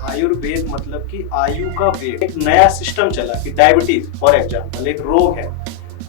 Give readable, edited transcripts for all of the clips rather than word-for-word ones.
आयुर्वेद मतलब कि आयु का वेद। एक नया सिस्टम चला कि डायबिटीज फॉर एग्जांपल एक रोग है।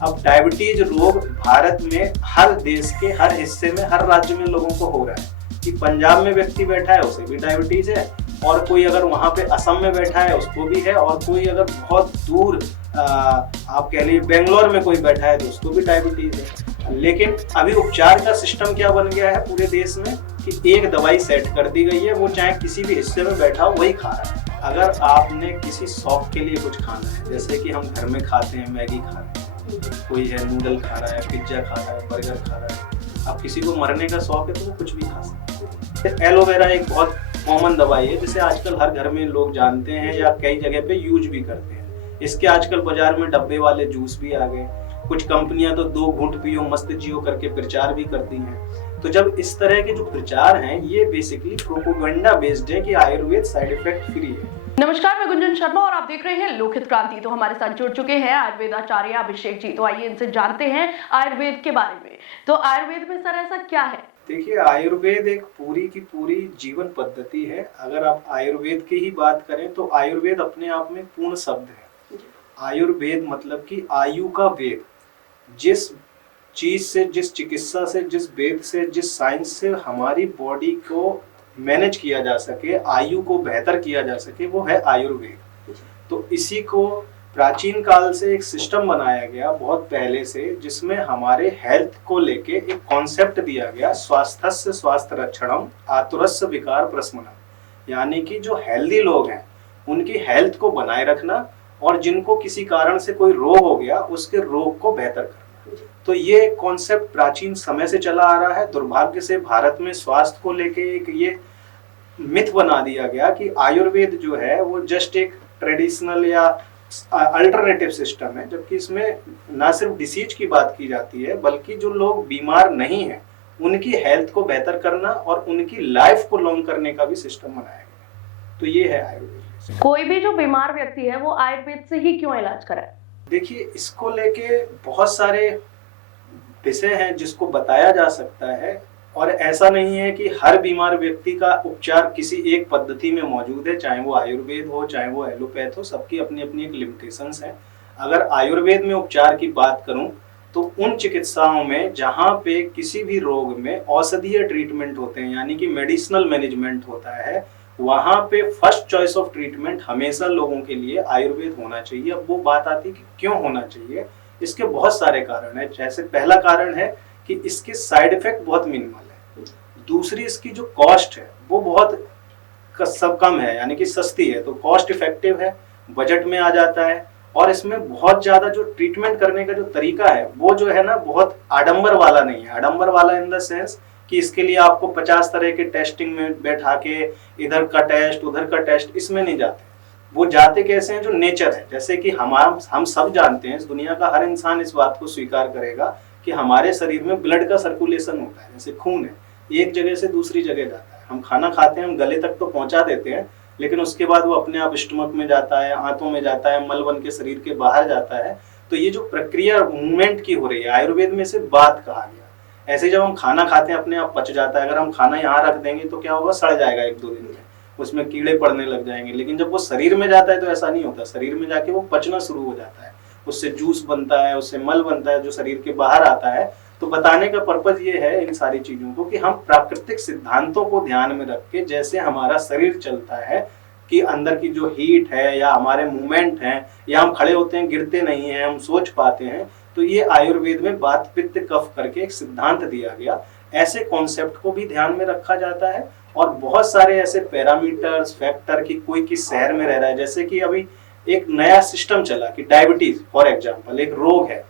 अब डायबिटीज रोग भारत में हर देश के हर हिस्से में हर राज्य में लोगों को हो रहा है कि पंजाब में व्यक्ति बैठा है उसे भी डायबिटीज है, और कोई अगर वहां पे असम में बैठा है उसको भी है, और कोई अगर बहुत दूर आप कह लीजिए बेंगलोर में कोई बैठा है तो उसको भी डायबिटीज है। लेकिन अभी उपचार का सिस्टम क्या बन गया है पूरे देश में कि एक दवाई सेट कर दी गई है, वो चाहे किसी भी हिस्से में बैठा हो वही खा रहा है। अगर आपने किसी शौक के लिए कुछ खाना है, जैसे कि हम घर में खाते हैं मैगी खा रहे हैं, कोई है नूडल खा रहा है, पिज्जा खा रहा है, बर्गर खा रहा है, अब किसी को मरने का शौक है तो वो कुछ भी खा सकते हैं। एलोवेरा एक बहुत कॉमन दवाई है जिसे आजकल हर घर में लोग जानते हैं या कई जगह पे यूज भी करते हैं। इसके आजकल बाजार में डब्बे वाले जूस भी आ गए। कुछ कंपनियां तो 2 घूंट पियो मस्त जियो करके प्रचार भी करती हैं। तो जब इस तरह के जो प्रचार हैं ये बेसिकली प्रोपेगेंडा बेस्ड है कि आयुर्वेद साइड इफेक्ट फ्री है। नमस्कार, मैं गुंजन शर्मा और आप देख रहे हैं लोकहित क्रांति। तो हमारे साथ जुड़ चुके हैं आयुर्वेदाचार्य अभिषेक जी। तो आइए इनसे जानते हैं आयुर्वेद के बारे में। तो आयुर्वेद में सर ऐसा क्या है? देखिए, आयुर्वेद एक पूरी की पूरी जीवन पद्धति है। अगर आप आयुर्वेद की ही बात करें तो आयुर्वेद अपने आप में पूर्ण शब्द है। आयुर्वेद मतलब कि आयु का वेद। जिस चीज से, जिस चिकित्सा से, जिस वेद से, जिस साइंस से हमारी बॉडी को मैनेज किया जा सके, आयु को बेहतर किया जा सके, वो है आयुर्वेद। तो इसी को प्राचीन काल से एक सिस्टम बनाया गया बहुत पहले से, जिसमें हमारे हेल्थ को लेके एक कॉन्सेप्ट दिया गया, स्वास्थ्यस्य स्वास्थ्य रक्षणम आतुरस्य विकार प्रशमनम। यानी कि जो हेल्दी लोग हैं उनकी हेल्थ को बनाए रखना, और जिनको किसी कारण से कोई रोग हो गया उसके रोग को बेहतर करना। तो ये कॉन्सेप्ट प्राचीन समय से चला आ रहा है। दुर्भाग्य से भारत में स्वास्थ्य को लेके एक ये मिथ बना दिया गया कि आयुर्वेद जो है वो जस्ट एक ट्रेडिशनल या अल्टरनेटिव सिस्टम है, जबकि इसमें ना सिर्फ डिसीज की बात की जाती है बल्कि जो लोग बीमार नहीं हैं उनकी हेल्थ को बेहतर करना और उनकी लाइफ को लॉन्ग करने का भी सिस्टम बनाया गया। तो ये है आयुर्वेद। कोई भी जो बीमार व्यक्ति है वो आयुर्वेद से ही क्यों इलाज कराए? देखिए, इसको लेके बहुत सारे विषय हैं जिसको बताया जा सकता है, और ऐसा नहीं है कि हर बीमार व्यक्ति का उपचार किसी एक पद्धति में मौजूद है, चाहे वो आयुर्वेद हो चाहे वो एलोपैथ हो, सबकी अपनी अपनी एक लिमिटेशंस है। अगर आयुर्वेद में उपचार की बात करूं तो उन चिकित्साओं में जहां पे किसी भी रोग में औषधीय ट्रीटमेंट होते हैं, यानी कि मेडिसिनल मैनेजमेंट होता है, वहां पे फर्स्ट चॉइस ऑफ ट्रीटमेंट हमेशा लोगों के लिए आयुर्वेद होना चाहिए। अब वो बात आती है कि क्यों होना चाहिए। इसके बहुत सारे कारण हैं। जैसे पहला कारण है कि इसके साइड इफेक्ट बहुत मिनिमल है। दूसरी, इसकी जो कॉस्ट है वो बहुत सब कम है, यानी कि सस्ती है, तो कॉस्ट इफेक्टिव है, बजट में आ जाता है। और इसमें बहुत ज्यादा जो ट्रीटमेंट करने का जो तरीका है वो जो है ना बहुत आडंबर वाला नहीं है। आडंबर वाला इन द सेंस कि इसके लिए आपको 50 तरह के टेस्टिंग में बैठा के इधर का टेस्ट उधर का टेस्ट, इसमें नहीं जाते। वो जाते कैसे हैं, जो नेचर है। जैसे कि हम सब जानते हैं, इस दुनिया का हर इंसान इस बात को स्वीकार करेगा कि हमारे शरीर में ब्लड का सर्कुलेशन होता है, जैसे खून है, एक जगह से दूसरी जगह जाता है। हम खाना खाते हैं, हम गले तक तो पहुंचा देते हैं, लेकिन उसके बाद वो अपने आप स्टमक में जाता है, आंतों में जाता है, मल बन के शरीर के बाहर जाता है। तो ये जो प्रक्रिया मूवमेंट की हो रही है, आयुर्वेद में से बात कहा गया। ऐसे जब हम खाना खाते हैं अपने आप पच जाता है। अगर हम खाना यहाँ रख देंगे तो क्या होगा, सड़ जाएगा 1-2 दिन में, उसमें कीड़े पड़ने लग जाएंगे। लेकिन जब वो शरीर में जाता है तो ऐसा नहीं होता। शरीर में जाके वो पचना शुरू हो जाता है, उससे जूस बनता है, उससे मल बनता है जो शरीर के बाहर आता है। तो बताने का पर्पज ये है इन सारी चीजों को कि हम प्राकृतिक सिद्धांतों को ध्यान में रख के जैसे हमारा शरीर चलता है, कि अंदर की जो हीट है या हमारे मूवमेंट है, या हम खड़े होते हैं गिरते नहीं हैं, हम सोच पाते हैं, तो ये आयुर्वेद में वात पित्त कफ करके एक सिद्धांत दिया गया। ऐसे कॉन्सेप्ट को भी ध्यान में रखा जाता है। और बहुत सारे ऐसे पैरामीटर्स फैक्टर की कोई किस शहर में रह रहा है, जैसे कि अभी एक नया सिस्टम चला कि डायबिटीज फॉर एग्जांपल एक रोग है।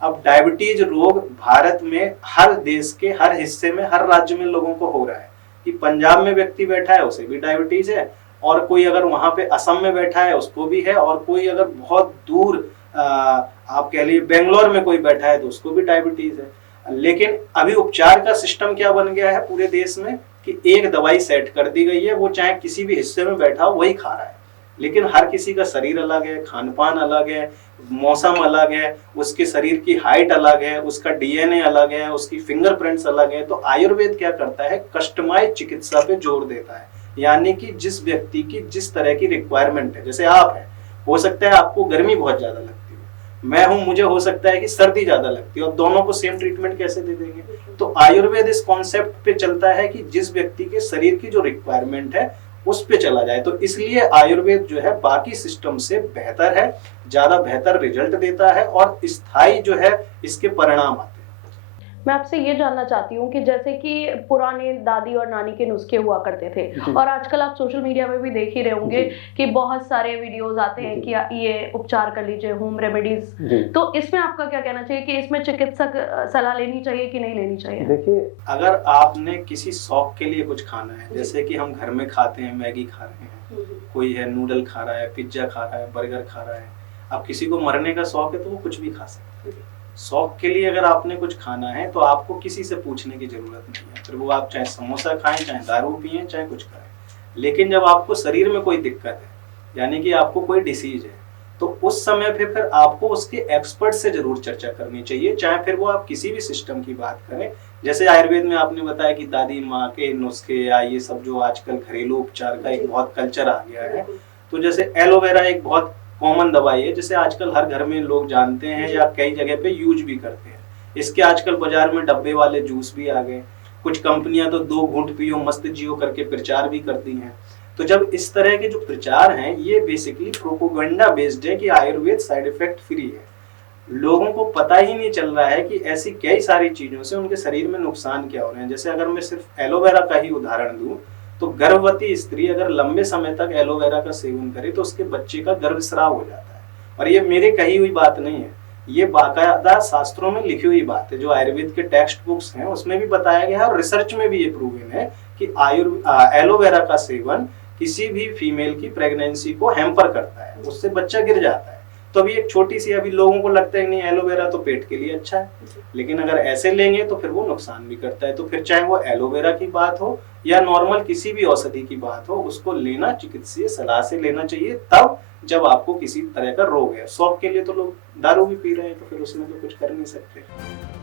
अब डायबिटीज रोग भारत में हर देश के हर हिस्से में हर राज्य में लोगों को हो रहा है कि पंजाब में व्यक्ति बैठा है उसे भी डायबिटीज है, और कोई अगर वहां पे असम में बैठा है उसको भी है, और कोई अगर बहुत दूर आप कह लीजिए बेंगलोर में कोई बैठा है तो उसको भी डायबिटीज है। लेकिन अभी उपचार का सिस्टम क्या बन गया है पूरे देश में कि एक दवाई सेट कर दी गई है, वो चाहे किसी भी हिस्से में बैठा हो वही खा रहा है। लेकिन हर किसी का शरीर अलग है, खान पान अलग है, मौसम अलग है, उसके शरीर की हाइट अलग है, उसका डीएनए अलग है, उसकी फिंगरप्रिंट्स अलग है। तो आयुर्वेद क्या करता है, कस्टमाइज चिकित्सा पे जोर देता है यानी कि जिस व्यक्ति की जिस तरह की रिक्वायरमेंट है, जैसे आप हैं, हो सकता है आपको गर्मी बहुत ज्यादा लगती है, मैं हूं, मुझे हो सकता है कि सर्दी ज्यादा लगती है, और दोनों को सेम ट्रीटमेंट कैसे दे देंगे? तो आयुर्वेद इस कॉन्सेप्ट पे चलता है कि जिस व्यक्ति के शरीर की जो रिक्वायरमेंट है उस पे चला जाए। तो इसलिए आयुर्वेद जो है बाकी सिस्टम से बेहतर है, ज्यादा बेहतर रिजल्ट देता है और स्थायी जो है इसके परिणाम आते हैं। मैं आपसे ये जानना चाहती हूँ कि जैसे कि पुराने दादी और नानी के नुस्खे हुआ करते थे, और आजकल आप सोशल मीडिया में भी देख ही रहे होंगे कि बहुत सारे वीडियोस आते हैं कि ये उपचार कर लीजिए, होम रेमेडीज। तो इसमें आपका क्या कहना चाहिए कि इसमें चिकित्सक सलाह लेनी चाहिए कि नहीं लेनी चाहिए? देखिए, अगर आपने किसी शौक के लिए कुछ खाना है, जैसे कि हम घर में खाते हैं, मैगी खा रहे हैं, कोई है नूडल खा रहा है, पिज्जा खा रहा है, बर्गर खा रहा है, अब किसी को मरने का शौक है तो वो कुछ भी खा सकता है। शौक के लिए अगर आपने कुछ खाना है तो आपको किसी से पूछने की जरूरत नहीं है, फिर वो आप चाहे समोसा खाएं, चाहे दारू पिए, चाहे कुछ करें। लेकिन जब आपको शरीर में कोई दिक्कत है, यानी कि आपको कोई डिसीज है, तो उस समय पे फिर आपको उसके एक्सपर्ट से जरूर चर्चा करनी चाहिए, चाहे फिर वो आप किसी भी सिस्टम की बात करें। जैसे आयुर्वेद में आपने बताया कि दादी माँ के नुस्खे या ये सब जो आजकल घरेलू उपचार का एक बहुत कल्चर आ गया है, तो जैसे एलोवेरा एक बहुत कॉमन दवाई है जिसे आजकल हर घर में लोग जानते हैं या कई जगह पे यूज भी करते हैं। इसके आजकल बाजार में डब्बे वाले जूस भी आ गए, कुछ कंपनियां तो 2 घूंट पियो मस्त जियो करके प्रचार भी करती हैं। तो जब इस तरह के जो प्रचार हैं ये बेसिकली प्रोपोगंडा बेस्ड है कि आयुर्वेद साइड इफेक्ट फ्री है, लोगों को पता ही नहीं चल रहा है कि ऐसी कई सारी चीजों से उनके शरीर में नुकसान क्या हो रहे हैं। जैसे अगर मैं सिर्फ एलोवेरा का ही उदाहरण दूं, तो गर्भवती स्त्री अगर लंबे समय तक एलोवेरा का सेवन करे तो उसके बच्चे का गर्भस्राव हो जाता है। और ये मेरे कही हुई बात नहीं है, ये बाकायदा शास्त्रों में लिखी हुई बात है, जो आयुर्वेद के टेक्स्ट बुक्स हैं उसमें भी बताया गया है और रिसर्च में भी ये प्रूवन है कि एलोवेरा का सेवन किसी भी फीमेल की प्रेगनेंसी को हैम्पर करता है, उससे बच्चा गिर जाता है। तो अभी एक छोटी सी, अभी लोगों को लगता है नहीं एलोवेरा तो पेट के लिए अच्छा है, लेकिन अगर ऐसे लेंगे तो फिर वो नुकसान भी करता है। तो फिर चाहे वो एलोवेरा की बात हो या नॉर्मल किसी भी औषधि की बात हो, उसको लेना चिकित्सकीय सलाह से लेना चाहिए, तब जब आपको किसी तरह का रोग है। शौक के लिए तो लोग दारू भी पी रहे हैं, तो फिर उसमें तो कुछ कर नहीं सकते।